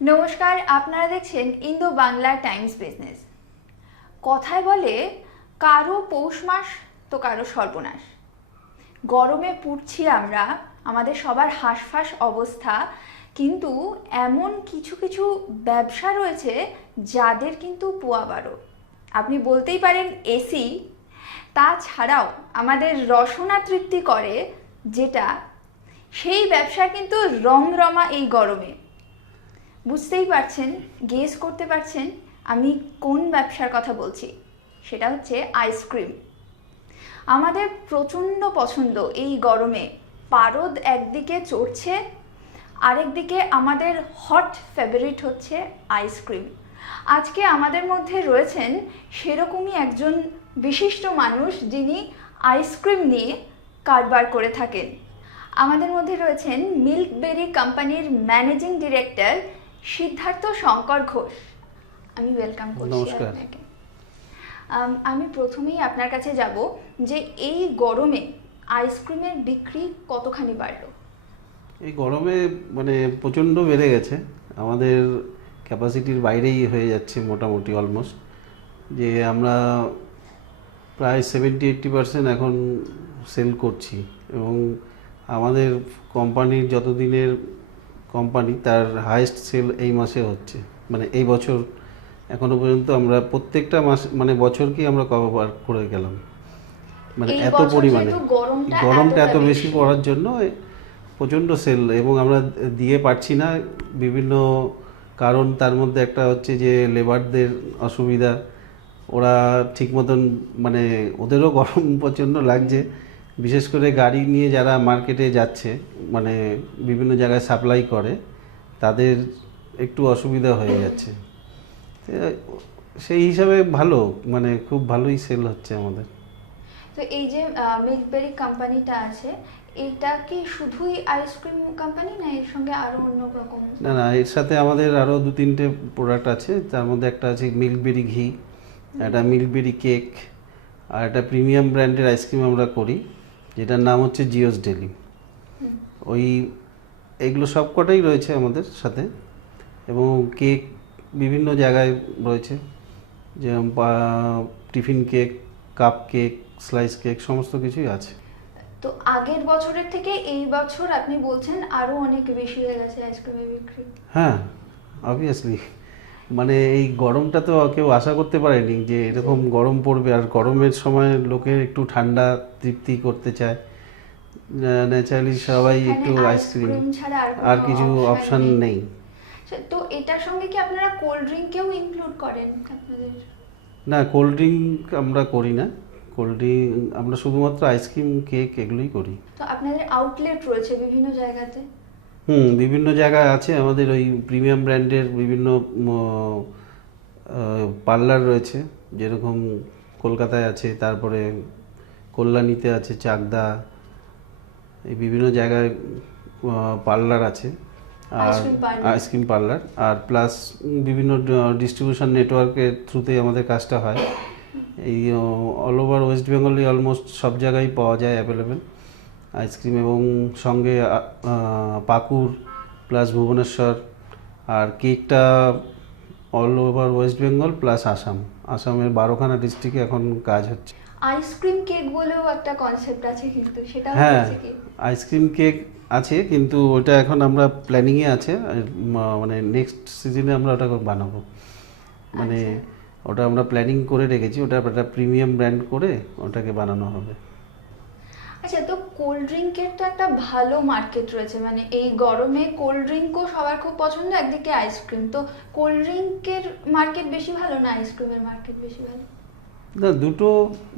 নমস্কার, আপনারা দেখছেন ইন্দো বাংলা টাইমস বিজনেস। কথায় বলে, কারও পৌষ মাস তো কারও সর্বনাশ। গরমে পুড়ছি আমরা, আমাদের সবার হাঁসফাঁস অবস্থা, কিন্তু এমন কিছু কিছু ব্যবসা রয়েছে যাদের কিন্তু পোয়া বারো। আপনি বলতেই পারেন এসি তাছাড়াও আমাদের রসনা তৃপ্তি করে, যেটা সেই ব্যবসা কিন্তু রমরমা এই গরমে। বুঝতেই পারছেন গেস করতে পারছেন আমি কোন ব্যবসার কথা বলছি। সেটা হচ্ছে আইসক্রিম আমাদের প্রচণ্ড পছন্দ এই গরমে। পারদ একদিকে চড়ছে, আরেকদিকে আমাদের হট ফেভারিট হচ্ছে আইসক্রিম আজকে আমাদের মধ্যে রয়েছেন সেরকমই একজন বিশিষ্ট মানুষ যিনি আইসক্রিম নিয়ে কারবার করে থাকেন। আমাদের মধ্যে রয়েছেন মিল্কবেরি কোম্পানির ম্যানেজিং ডিরেক্টর সিদ্ধার্থ শঙ্কর ঘোষ। আমি ওয়েলকাম করছি নমস্কার। আপনাকে। আমি প্রথমেই আপনার কাছে যাব যে এই গরমে আইসক্রিমের বিক্রি কতখানি বাড়লো? এই গরমে মানে প্রচণ্ড বেড়ে গেছে। আমাদের ক্যাপাসিটির বাইরেই হয়ে যাচ্ছে মোটামুটি অলমোস্ট যে আমরা প্রায় সেভেন্টি এইট্টি পার্সেন্ট এখন সেল করছি এবং আমাদের কোম্পানির যতদিনের কোম্পানি তার হাইয়েস্ট সেল এই মাসে হচ্ছে। মানে এই বছর এখনও পর্যন্ত আমরা প্রত্যেকটা মাস মানে বছরকেই আমরা কভার করে গেলাম। মানে এত পরিমাণে। গরমটা এত বেশি বেশি। পড়ার জন্য প্রচণ্ড সেল এবং আমরা দিয়ে পারছি না। বিভিন্ন কারণ তার মধ্যে একটা হচ্ছে যে লেবারদের অসুবিধা। ওরা ঠিক মতন মানে ওদেরও গরম প্রচণ্ড লাগছে। বিশেষ করে গাড়ি নিয়ে যারা মার্কেটে যাচ্ছে মানে বিভিন্ন জায়গায় সাপ্লাই করে তাদের একটু অসুবিধা হয়ে যাচ্ছে। সেই হিসাবে ভালো মানে খুব ভালোই সেল হচ্ছে আমাদের। তো এই যে মিল্কবেরি কোম্পানিটা আছে এটা কি শুধুই আইসক্রিম কোম্পানি না এর সঙ্গে আরও অন্য রকম? না না এর সাথে আমাদের আরও দু তিনটে প্রোডাক্ট আছে তার মধ্যে একটা আছে মিল্কবেরি ঘি একটা মিল্কবেরি কেক আর একটা প্রিমিয়াম ব্র্যান্ডের আইসক্রিম আমরা করি। যেটার নাম হচ্ছে জিওস ডেলি। ওই এগুলো সব কটাই রয়েছে আমাদের সাথে। এবং কেক বিভিন্ন জায়গায় রয়েছে। যেরকম tiffin cake cup cake slice cake সমস্ত কিছুই আছে। তো আগের বছরের থেকে এই বছর আপনি বলছেন আরও অনেক বেশি হয়ে গেছে আইসক্রিমের বিক্রি। হ্যাঁ অবভিয়াসলি মানে এই গরমটা তো কেউ আশা করতে পারেনি যে এরকম গরম পড়বে আর গরমের সময় লোকে একটু ঠান্ডা তৃপ্তি করতে চায়। ন্যাচারালি সবাই একটু আইসক্রিম আর কিছু অপশান নেই। তো এটার সঙ্গে কি আপনারা কোল্ড ড্রিঙ্ককেও ইনক্লুড করেন আপনাদের? না কোল্ড ড্রিঙ্ক আমরা করি না। কোল্ড ড্রিঙ্ক আমরা শুধুমাত্র আইসক্রিম কেক এগুলোই করি। তো আপনাদের আউটলেট রয়েছে বিভিন্ন জায়গাতে? হুম বিভিন্ন জায়গায় আছে। আমাদের ওই প্রিমিয়াম ব্র্যান্ডের বিভিন্ন পার্লার রয়েছে। যেরকম কলকাতায় আছে তারপরে কল্যাণীতে আছে চাকদা এই বিভিন্ন জায়গায় পার্লার আছে। আর। আইসক্রিম পার্লার আর প্লাস বিভিন্ন ডিস্ট্রিবিউশন নেটওয়ার্কের থ্রুতে আমাদের কাজটা হয়। এই অল ওভার ওয়েস্ট বেঙ্গলে অলমোস্ট সব জায়গায় পাওয়া যায় অ্যাভেলেবেল আইসক্রিম এবং সঙ্গে পাকুড় প্লাস ভুবনেশ্বর আর কেকটা all over West Bengal plus Assam আসামের বারোখানা ডিস্ট্রিক্টে এখন কাজ হচ্ছে। আইসক্রিম কেক বলেও একটা কনসেপ্ট আছে কিন্তু সেটা হ্যাঁ আইসক্রিম কেক আছে কিন্তু ওটা এখন আমরা প্ল্যানিংয়ে আছে মানে নেক্সট সিজনে আমরা ওটা বানাবো। মানে ওটা আমরা প্ল্যানিং করে রেখেছি ওটা একটা প্রিমিয়াম ব্র্যান্ড করে ওটাকে বানানো হবে। আচ্ছা তো কোল্ড ড্রিঙ্কের তো একটা ভালো মার্কেট রয়েছে। মানে এই গরমে কোল্ড ড্রিঙ্কও সবার খুব পছন্দ একদিকে আইসক্রিম তো কোল্ড ড্রিঙ্কের মার্কেট বেশি ভালো না আইসক্রিমের মার্কেট বেশি ভালো? না দুটো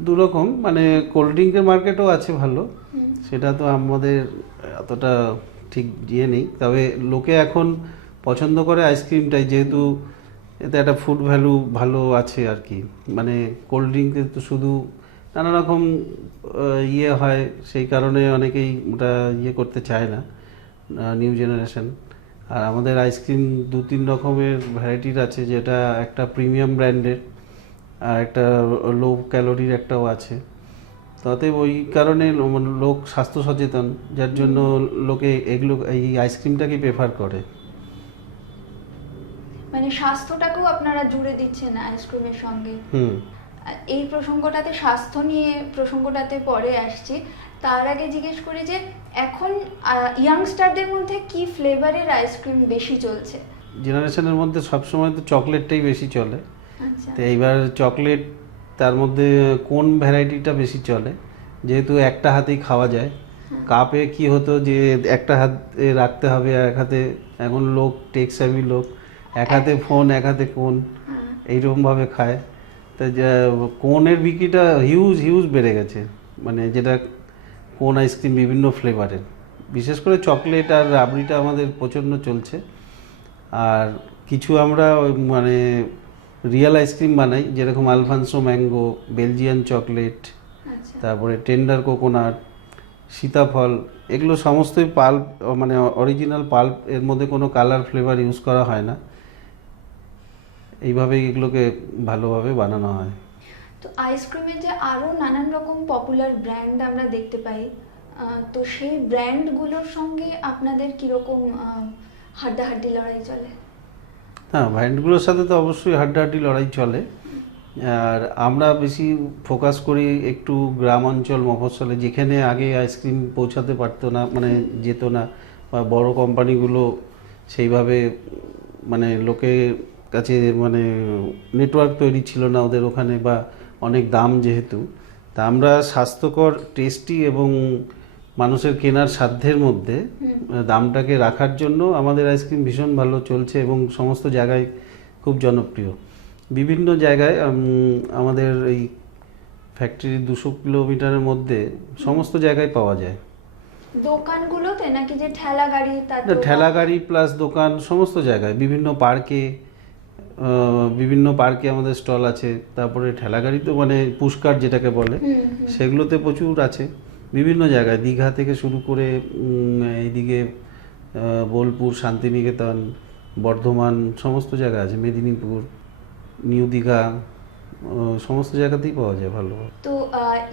দুরকম মানে কোল্ড ড্রিঙ্কের মার্কেটও আছে ভালো। সেটা তো আমাদের এতটা ঠিক ইয়ে নেই। তবে লোকে এখন পছন্দ করে আইসক্রিমটাই যেহেতু এতে একটা ফুড ভ্যালু ভালো আছে আর কি। মানে কোল্ড ড্রিঙ্কে তো শুধু নানা রকম ইয়ে হয় সেই কারণে অনেকেই ওটা ইয়ে করতে চায় না নিউ জেনারেশন আর আমাদের আইসক্রিম দু তিন রকমের ভ্যারাইটির আছে যেটা একটা প্রিমিয়াম ব্র্যান্ডের আর একটা লো ক্যালোরির একটাও আছে। তাতে ওই কারণে মানে লোক স্বাস্থ্য সচেতন যার জন্য লোকে এগুলো এই আইসক্রিমটাকে প্রেফার করে। মানে স্বাস্থ্যটাকেও আপনারা জুড়ে দিচ্ছেন আইসক্রিমের সঙ্গে। হুম। এই প্রসঙ্গটাতে স্বাস্থ্য নিয়ে প্রসঙ্গটাতে পরে আসছি। তার আগে জিজ্ঞেস করি যে এখন ইয়াংস্টারদের মধ্যে কি ফ্লেভারের আইসক্রিম বেশি চলছে? জেনারেশনের মধ্যে সবসময় তো চকলেটটাই বেশি চলে। আচ্ছা। তো এইবার চকলেট তার মধ্যে কোন ভ্যারাইটিটা বেশি চলে? যেহেতু একটা হাতেই খাওয়া যায়। কাপে কি হতো যে একটা হাতে রাখতে হবে আর এক হাতে এখন লোক টেক স্যাভি লোক। এক হাতে ফোন এক হাতে কোন। হ্যাঁ। এইরকমভাবে খায়। তা যা- কোনের বিক্রিটা হিউজ হিউজ বেড়ে গেছে। মানে যেটা কোন আইসক্রিম বিভিন্ন ফ্লেভারের বিশেষ করে চকলেট আর রাবড়িটা আমাদের প্রচণ্ড চলছে। আর কিছু আমরা ওই মানে রিয়েল আইসক্রিম বানাই যেরকম আলফানসো ম্যাঙ্গো বেলজিয়ান চকলেট তারপরে টেন্ডার কোকোনাট সীতাফল এগুলো সমস্তই পাল্প মানে অরিজিনাল পাল্প এর মধ্যে কোনো কালার ফ্লেভার ইউজ করা হয় না। এইভাবেই এগুলোকে ভালোভাবে বানানো হয়। তো আইসক্রিমের যে আরও নানান রকম পপুলার ব্র্যান্ড আমরা দেখতে পাই তো সেই ব্র্যান্ডগুলোর সঙ্গে আপনাদের কীরকম হাড্ডাহাড্ডি লড়াই চলে? হ্যাঁ ব্র্যান্ডগুলোর সাথে তো অবশ্যই হাড্ডাহাড্ডি লড়াই চলে। আর আমরা বেশি ফোকাস করি একটু গ্রাম অঞ্চল মফস্বলে যেখানে আগে আইসক্রিম পৌঁছাতে পারতো না মানে যেত না বা বড় কোম্পানিগুলো সেইভাবে মানে লোকের কাছে মানে নেটওয়ার্ক তৈরি ছিল না ওদের ওখানে বা অনেক দাম যেহেতু তা আমরা স্বাস্থ্যকর টেস্টি এবং মানুষের কেনার সাধ্যের মধ্যে দামটাকে রাখার জন্য আমাদের আইসক্রিম ভীষণ ভালো চলছে এবং সমস্ত জায়গায় খুব জনপ্রিয় বিভিন্ন জায়গায় আমাদের এই ফ্যাক্টরি দুশো কিলোমিটারের মধ্যে সমস্ত জায়গায় পাওয়া যায় দোকানগুলোতে নাকি যে ঠেলা গাড়ি? ঠেলা গাড়ি প্লাস দোকান সমস্ত জায়গায় বিভিন্ন পার্কে বিভিন্ন পার্কে আমাদের স্টল আছে তারপরে ঠেলাগাড়ি তো মানে পুষ্কার যেটাকে বলে। সেগুলোতে প্রচুর আছে বিভিন্ন জায়গায় দীঘা থেকে শুরু করে এইদিকে বোলপুর শান্তিনিকেতন বর্ধমান সমস্ত জায়গা আছে মেদিনীপুর নিউ দীঘা সমস্ত জায়গাতেই পাওয়া যায় ভালো তো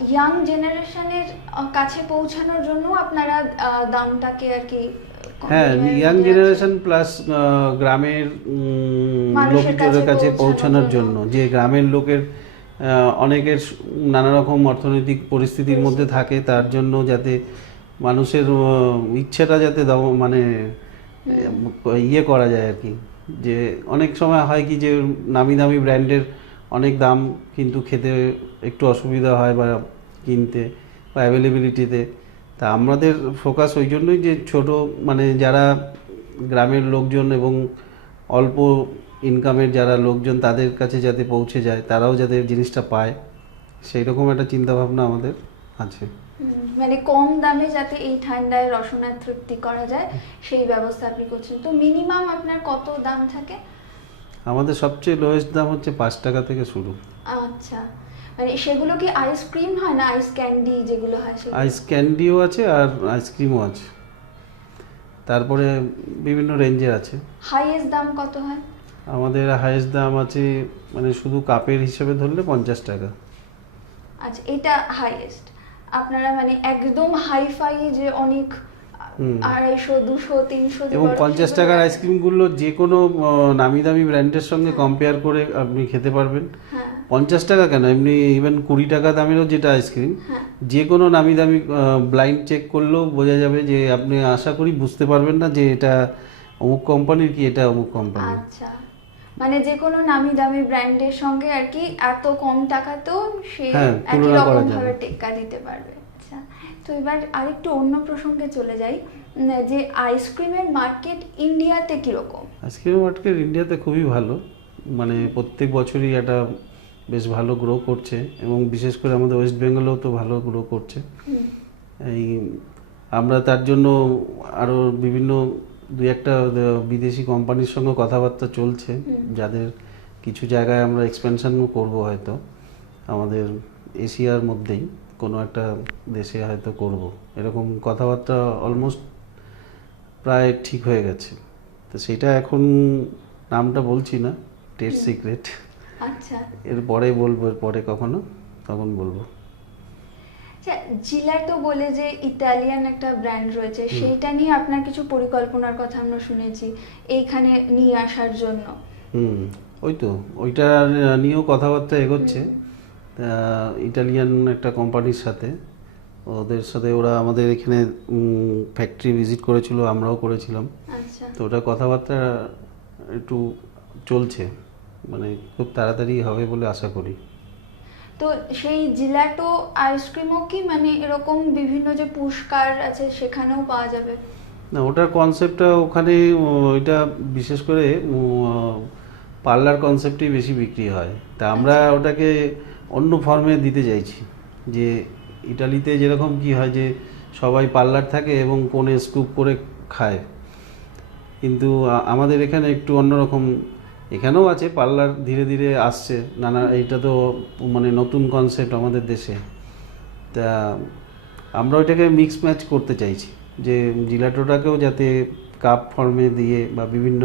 ইয়াং জেনারেশনের কাছে পৌঁছানোর জন্য আপনারা দামটাকে আর কি হ্যাঁ ইয়াং জেনারেশন প্লাস গ্রামের লোকজনের কাছে পৌঁছানোর জন্য। যে গ্রামের লোকের অনেকের নানা রকম অর্থনৈতিক পরিস্থিতির মধ্যে থাকে তার জন্য যাতে মানুষের ইচ্ছেটা যাতে মানে ইয়ে করা যায় আর কি যে অনেক সময় হয় কি যে নামি দামি ব্র্যান্ডের অনেক দাম কিন্তু খেতে একটু অসুবিধা হয় বা কিনতে বা অ্যাভেলেবিলিটিতে তা আমাদের ফোকাস ওই জন্যই যে ছোট মানে যারা গ্রামের লোকজন এবং অল্প ইনকামের যারা লোকজন তাদের কাছে যাতে পৌঁছে যায় তারাও যাতে জিনিসটা পায় সেই রকম একটা চিন্তাভাবনা আমাদের আছে। মানে কম দামে যাতে এই ঠান্ডায় রসনার তৃপ্তি করা যায় সেই ব্যবস্থা আপনি করছেন। তো মিনিমাম আপনার কত দাম থাকে? আমাদের সবচেয়ে লোয়েস্ট দাম হচ্ছে পাঁচ টাকা থেকে শুরু। আচ্ছা। মানে সেগুলো কি আইসক্রিম হয় না আইস ক্যান্ডি যেগুলো হয় সেগুলো? আইস ক্যান্ডিও আছে আর আইসক্রিমও আছে তারপরে বিভিন্ন রেঞ্জের আছে হাইয়েস্ট দাম কত হয় আমাদের হাইয়েস্ট দাম আছে মানে শুধু কাপের হিসেবে ধরলে পঞ্চাশ টাকা আচ্ছা এটা হাইয়েস্ট আপনারা মানে একদম হাইফাই যে অনেক। আড়াইশো দুশো তিনশো এবং পঞ্চাশ টাকার আইসক্রিমগুলো যে কোনো নামি দামি ব্র্যান্ডের সঙ্গে কম্পেয়ার করে আপনি খেতে পারবেন। হ্যাঁ। পঞ্চাশ টাকা কেন? এমনি ইভেন কুড়ি টাকা দামেরও যেটা আইসক্রিম হ্যাঁ। যে কোনো নামি দামি ব্লাইন্ড চেক করলেও বোঝা যাবে যে আপনি আশা করি বুঝতে পারবেন না যে এটা অমুক কোম্পানির কি এটা অমুক কোম্পানির আচ্ছা। মানে যে কোনো নামি দামি ব্র্যান্ডের সঙ্গে আর কি এত কম টাকাতেও সে হ্যাঁ, একই রকম ভাবে টেক্কা দিতে পারবে। তো এবার আরেকটু অন্য প্রসঙ্গে চলে যাই যে আইসক্রিমের মার্কেট ইন্ডিয়াতে কীরকম? আইসক্রিমের মার্কেট ইন্ডিয়াতে খুবই ভালো। মানে প্রত্যেক বছরই এটা বেশ ভালো গ্রো করছে এবং বিশেষ করে আমাদের ওয়েস্ট বেঙ্গলেও তো ভালো গ্রো করছে। এই আমরা তার জন্য আরও বিভিন্ন দু একটা বিদেশি কোম্পানির সঙ্গে কথাবার্তা চলছে। যাদের কিছু জায়গায় আমরা এক্সপেনশনও করব হয়তো আমাদের এশিয়ার মধ্যেই। কোনো একটা দেশে হয়তো করব। এরকম কথাবার্তা অলমোস্ট প্রায় ঠিক হয়ে গেছে। তো সেটা এখন নামটা বলছি না টেস্ট সিক্রেট আচ্ছা। এর পরে বলব পরে কখনো তখন বলব। আচ্ছা জিলাটো বলে যে ইতালিয়ান একটা ব্র্যান্ড রয়েছে সেইটা নিয়ে আপনার কিছু পরিকল্পনার কথা আমরা শুনেছি এইখানে নিয়ে আসার জন্য। হুম ওই তো ওইটা নিয়েও কথাবার্তা এগোচ্ছে। তা ইটালিয়ান একটা কোম্পানির সাথে। ওদের সাথে ওরা আমাদের এখানে ফ্যাক্টরি ভিজিট করেছিল আমরাও করেছিলাম। আচ্ছা। তো ওটা কথাবার্তা একটু চলছে। মানে খুব তাড়াতাড়ি হবে বলে আশা করি। তো সেই জিলাটো আইসক্রিমও কি মানে এরকম বিভিন্ন যে পুরস্কার আছে সেখানেও পাওয়া যাবে? না ওটার কনসেপ্টটা ওখানে ওইটা বিশেষ করে পার্লার কনসেপ্টেই বেশি বিক্রি হয়। তা আমরা ওটাকে অন্য ফর্মে দিতে চাইছি, যে ইটালিতে যেরকম কি হয় যে সবাই পার্লার থাকে এবং কোণে স্কুপ করে খায়। কিন্তু আমাদের এখানে একটু অন্যরকম এখানেও আছে, পার্লার ধীরে ধীরে আসছে, নানা এটা তো মানে নতুন কনসেপ্ট আমাদের দেশে। তা আমরা ওইটাকে মিক্স ম্যাচ করতে চাইছি, যে জিলাটোটাকেও যাতে কাপ ফর্মে দিয়ে বা বিভিন্ন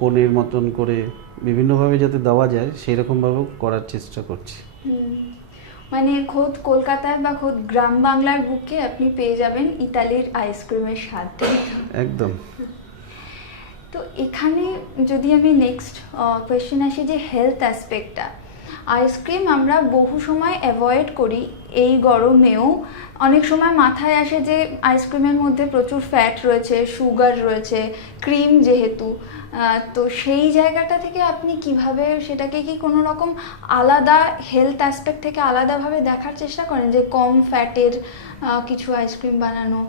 কোণের মতন করে বিভিন্নভাবে যাতে দেওয়া যায় সেই রকমভাবেও করার চেষ্টা করছি। মানে খোদ কলকাতায় বা খোদ গ্রাম বাংলার বুকে আপনি পেয়ে যাবেন ইতালির আইসক্রিমের স্বাদ। একদম। তো এখানে যদি আমি নেক্সট কোয়েশ্চেন আসি যে হেলথ অ্যাসপেক্টটা আইসক্রিম আমরা বহু সময় অ্যাভয়েড করি এই গরমেও। অনেক সময় মাথায় আসে যে আইসক্রিমের মধ্যে প্রচুর ফ্যাট রয়েছে সুগার রয়েছে ক্রিম যেহেতু। তো সেই জায়গাটা থেকে আপনি কীভাবে সেটাকে কি কোনো রকম আলাদা হেলথ অ্যাসপেক্ট থেকে আলাদাভাবে দেখার চেষ্টা করেন যে কম ফ্যাটের কিছু আইসক্রিম বানানো?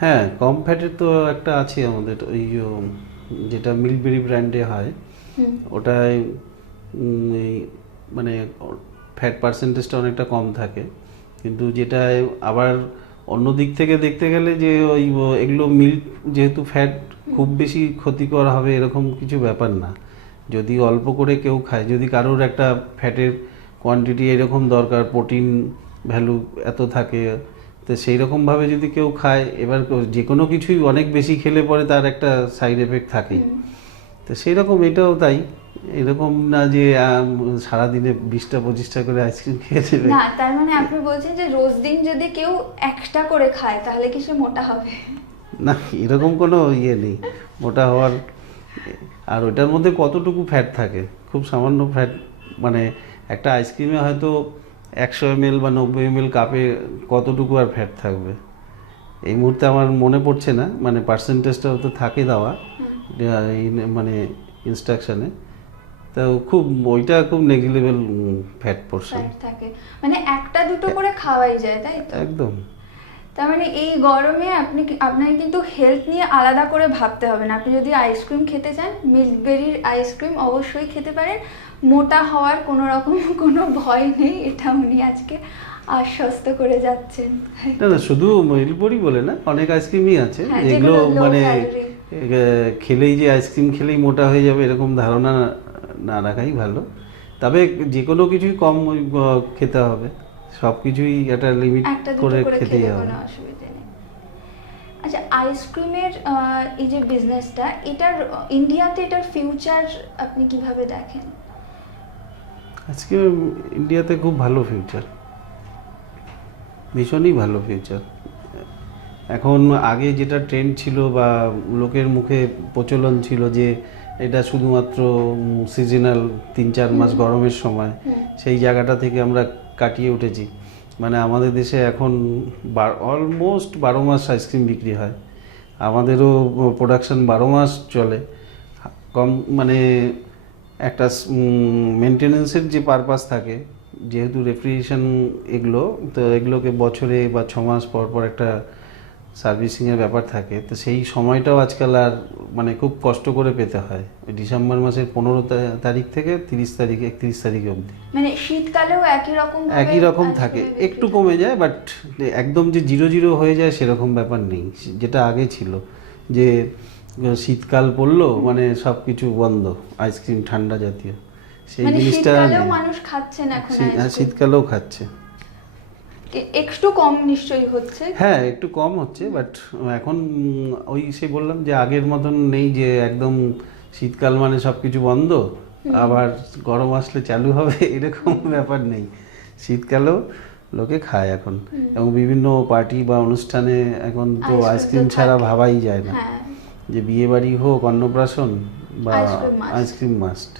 হ্যাঁ কম ফ্যাটের তো একটা আছে আমাদের ওই যেটা মিল্কবেরি ব্র্যান্ডে হয়। এই মানে ফ্যাট পার্সেন্টেজটা অনেকটা কম থাকে। কিন্তু যেটায় আবার অন্য দিক থেকে দেখতে গেলে যে ওই এগুলো মিল্ক যেহেতু ফ্যাট খুব বেশি ক্ষতিকর হবে এরকম কিছু ব্যাপার না। যদি অল্প করে কেউ খায় যদি কারোর একটা ফ্যাটের কোয়ান্টিটি এরকম দরকার প্রোটিন ভ্যালু এত থাকে তো সেই রকমভাবে যদি কেউ খায় এবার যে কোনো কিছুই অনেক বেশি খেলে পরে তার একটা সাইড এফেক্ট থাকেই। তো সেই রকম এটাও তাই। এরকম না যে সারাদিনে বিশটা পঁচিশটা করে আইসক্রিম খেয়ে দেবে? না তার মানে আপনি বলছেন যে রোজ দিন যদি কেউ একটা করে খায় তাহলে কি সে মোটা হবে? না এরকম কোনো ইয়ে নেই। মোটা হওয়ার আর ওটার মধ্যে কতটুকু ফ্যাট থাকে? খুব সামান্য ফ্যাট মানে একটা আইসক্রিমে হয়তো একশো এমএল বা নব্বই এমএল কাপে কতটুকু আর ফ্যাট থাকবে? এই মুহূর্তে আমার মনে পড়ছে না মানে পার্সেন্টেজটা তো থাকে দেওয়া মানে ইনস্ট্রাকশনে তো খুব ওইটা খুব নেগলিজেবল ফ্যাট পোর্শন থাকে। মানে একটা দুটো করে খাওয়াই যায় তাই তো? একদম। তার মানে এই গরমে আপনি আপনাকে কিন্তু হেলথ নিয়ে আলাদা করে ভাবতে হবে না। আপনি যদি আইসক্রিম খেতে চান মিল্কবেরির আইসক্রিম অবশ্যই খেতে পারেন। মোটা হওয়ার কোনো রকম কোনো ভয় নেই এটা উনি আজকে আশ্বস্ত করে যাচ্ছেন। না না শুধু মিলপুরি বলে না অনেক আইসক্রিমই আছে। হ্যাঁ, যেগুলো মানে খেলেই যে আইসক্রিম খেলেই মোটা হয়ে যাবে এরকম ধারণা না রাখাই ভালো। তবে যে কোনো কিছুই কম খেতে হবে। সব কিছুই একটা লিমিট করে খেতেই হবে। আচ্ছা আইসক্রিমের এই যে বিজনেসটা এটার ইন্ডিয়াতে এটার ফিউচার আপনি কীভাবে দেখেন? আজকে ইন্ডিয়াতে খুব ভালো ফিউচার ভীষণই ভালো ফিউচার এখন আগে যেটা ট্রেন্ড ছিল বা লোকের মুখে প্রচলন ছিল যে এটা শুধুমাত্র সিজনাল তিন চার মাস গরমের সময় সেই জায়গাটা থেকে আমরা কাটিয়ে উঠেছি। মানে আমাদের দেশে এখন অলমোস্ট বারো মাস আইসক্রিম বিক্রি হয়। আমাদেরও প্রোডাকশান বারো মাস চলে। কম মানে একটা মেনটেনেন্সের যে পারপাস থাকে যেহেতু রেফ্রিজারেশন এগুলো তো এগুলোকে বছরে বা ছ মাস পর পর একটা সার্ভিসিংয়ের ব্যাপার থাকে তো সেই সময়টাও আজকাল আর মানে খুব কষ্ট করে পেতে হয়। ওই ডিসেম্বর মাসের পনেরো তারিখ থেকে তিরিশ তারিখ একত্রিশ তারিখ অবধি। মানে শীতকালেও একই রকম একই রকম থাকে একটু কমে যায় বাট একদম যে জিরো জিরো হয়ে যায় সেরকম ব্যাপার নেই যেটা আগে ছিল। যে শীতকাল পড়ল মানে সব কিছু বন্ধ আইসক্রিম ঠান্ডা জাতীয়। সেই মানে জিনিসটা। মানুষ ice cream। শীতকালেও খাচ্ছে। একটু কম নিশ্চয়ই হচ্ছে? হ্যাঁ একটু কম হচ্ছে বাট এখন ওই সে বললাম যে আগের মতন নেই যে একদম শীতকাল মানে সব কিছু বন্ধ আবার গরম আসলে চালু হবে এরকম ব্যাপার নেই। শীতকালেও লোকে খায় এখন এবং বিভিন্ন পার্টি বা অনুষ্ঠানে এখন তো আইসক্রিম ছাড়া ভাবাই যায় না। হ্যাঁ। যে বিয়ে বাড়ি হোক অন্নপ্রাশন বা আইসক্রিম মাস্ট।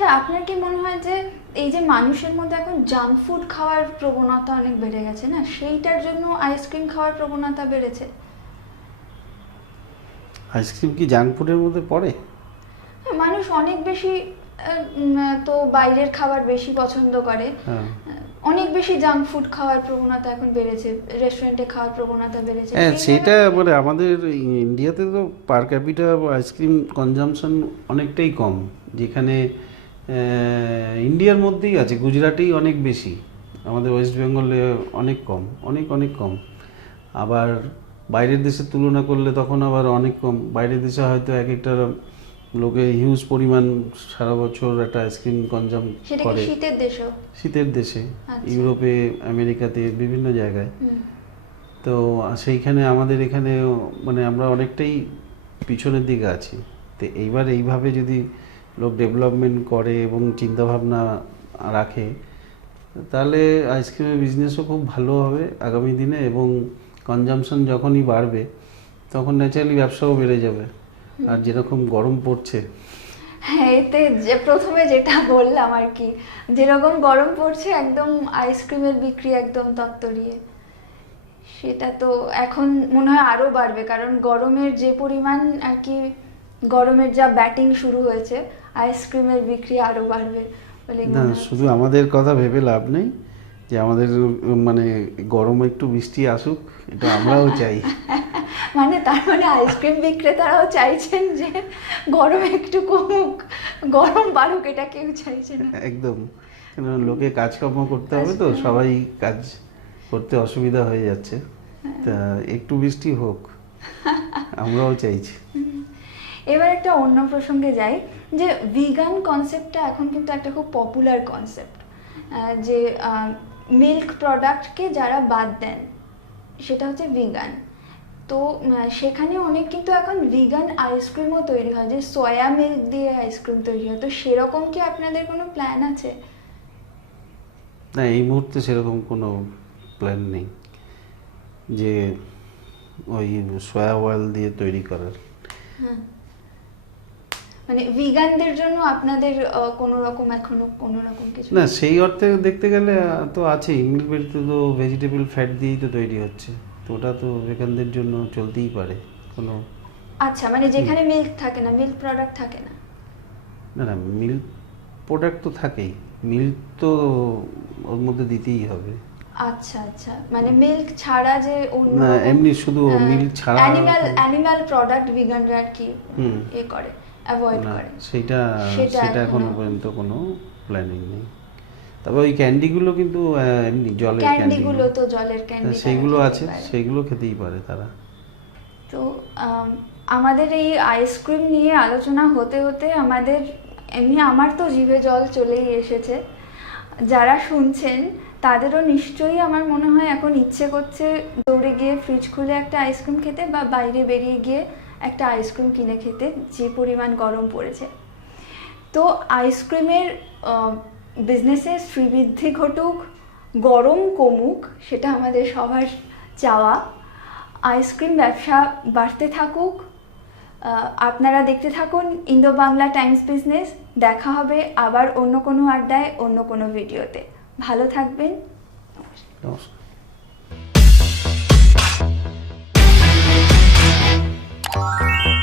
আচ্ছা আপনার কি মনে হয় যে এই যে মানুষের মধ্যে এখন জাঙ্ক ফুড খাওয়ার প্রবণতা অনেক বেড়ে গেছে না? সেইটার জন্য আইসক্রিম খাওয়ার প্রবণতা বেড়েছে? আইসক্রিম কি জাঙ্ক ফুডের মধ্যে পড়ে? মানুষ অনেক বেশি তো বাইরের খাবার বেশি পছন্দ করে। হ্যাঁ। অনেক বেশি জাঙ্ক ফুড খাওয়ার প্রবণতা এখন বেড়েছে রেস্টুরেন্টে খাওয়ার প্রবণতা বেড়েছে। হ্যাঁ সেটা মানে আমাদের ইন্ডিয়াতে তো পার ক্যাপিটা আইসক্রিম কনজামশন অনেকটাই কম। যেখানে ইন্ডিয়ার মধ্যেই আছে গুজরাটেই অনেক বেশি। আমাদের ওয়েস্ট বেঙ্গলে অনেক কম অনেক অনেক কম। আবার বাইরের দেশের তুলনা করলে তখন আবার অনেক কম। বাইরের দেশে হয়তো এক একটা লোকে হিউজ পরিমাণ সারা বছর একটা আইসক্রিম কনজাম করে। শীতের দেশেও শীতের দেশে আচ্ছা। ইউরোপে আমেরিকাতে বিভিন্ন জায়গায়। তো সেইখানে আমাদের এখানে মানে আমরা অনেকটাই পিছনের দিকে আছি। তো এইবার এইভাবে যদি লোক ডেভেলপমেন্ট করে এবং চিন্তাভাবনা রাখে তাহলে আইসক্রিমের বিজনেসও খুব ভালো হবে আগামী দিনে এবং কনজামশন যখনই বাড়বে তখন ন্যাচারালি ব্যবসাও বেড়ে যাবে। আর যেরকম গরম পড়ছে। হ্যাঁ এতে যে প্রথমে যেটা বললাম আর কি যেরকম গরম পড়ছে একদম আইসক্রিমের বিক্রি একদম তত্তরিয়ে সেটা তো এখন মনে হয় আরও বাড়বে কারণ গরমের যে পরিমাণ আর কি গরমের যা ব্যাটিং শুরু হয়েছে আইসক্রিমের বিক্রি আরও বাড়বে না শুধু আমাদের কথা ভেবে লাভ নেই যে আমাদের মানে গরমে একটু বৃষ্টি আসুক এটা আমরাও চাই। মানে তার মানে আইসক্রিম বিক্রেতারাও চাইছেন যে গরম একটু কমুক গরম বাড়ুক এটা কেউ চাইছে না। একদম। কেন লোকে কাজকর্ম করতে হবে তো সবাই কাজ করতে অসুবিধা হয়ে যাচ্ছে। তা একটু বৃষ্টি হোক আমরাও চাইছি। এবার একটা অন্য প্রসঙ্গে যাই। যে ভিগান কনসেপ্টটা এখন কিন্তু একটা খুব পপুলার কনসেপ্ট যে মিল্ক প্রোডাক্টকে যারা বাদ দেন সেটা হচ্ছে ভিগান তো সেখানে অনেক কিন্তু এখন ভিগান আইসক্রিমও তৈরি হয় যে সয়া মিল্ক দিয়ে আইসক্রিম তৈরি হয়। তো সেরকম কি আপনাদের কোনো প্ল্যান আছে? না এই মুহূর্তে সেরকম কোনো প্ল্যান নেই যে ওই সয়া অয়েল দিয়ে তৈরি করার। মানে ভিগানদের জন্য আপনাদের কোনো রকম এখনও কোনো রকম কিছু? না সেই অর্থে দেখতে গেলে তো আছেই। মিল্ক বেরিতে তো ভেজিটেবল ফ্যাট দিয়েই তো তৈরি হচ্ছে। তো ওটা তো বেকানদের জন্য চলতেই পারে। কোনো আচ্ছা মানে যেখানে মিল্ক থাকে না মিল্ক প্রোডাক্ট থাকে না? না না মিল্ক প্রোডাক্ট তো থাকেই। মিল্ক তো ওর মধ্যে দিতেই হবে। আচ্ছা আচ্ছা। মানে মিল্ক ছাড়া যে অন্য না এমনি শুধু মিল্ক ছাড়া অ্যানিমাল অ্যানিমাল প্রোডাক্ট ভিগানরা আর কি হুম। এ করে। অ্যাভয়েড করে। সেটা সেটা এখনও পর্যন্ত কোনো প্ল্যানিং নেই। তবে ওই ক্যান্ডিগুলো কিন্তু এমনি জলের ক্যান্ডিগুলো তো জলের ক্যান্ডি সেইগুলো আছে সেইগুলো খেতেই পারে তারা। তো আমাদের এই আইসক্রিম নিয়ে আলোচনা হতে হতে আমাদের এমনি আমার তো জিভে জল চলেই এসেছে। যারা শুনছেন তাদেরও নিশ্চয়ই আমার মনে হয় এখন ইচ্ছে করছে দৌড়ে গিয়ে ফ্রিজ খুলে একটা আইসক্রিম খেতে বা বাইরে বেরিয়ে গিয়ে একটা আইসক্রিম কিনে খেতে, যে পরিমাণ গরম পড়েছে। তো আইসক্রিমের বিজনেসে শ্রীবৃদ্ধি ঘটুক, গরম কমুক, সেটা আমাদের সবার চাওয়া। আইসক্রিম ব্যবসা বাড়তে থাকুক। আপনারা দেখতে থাকুন ইন্দো বাংলা টাইমস বিজনেস দেখা হবে আবার অন্য কোনো আড্ডায়, অন্য কোনো ভিডিওতে ভালো থাকবেন। নমস্কার। you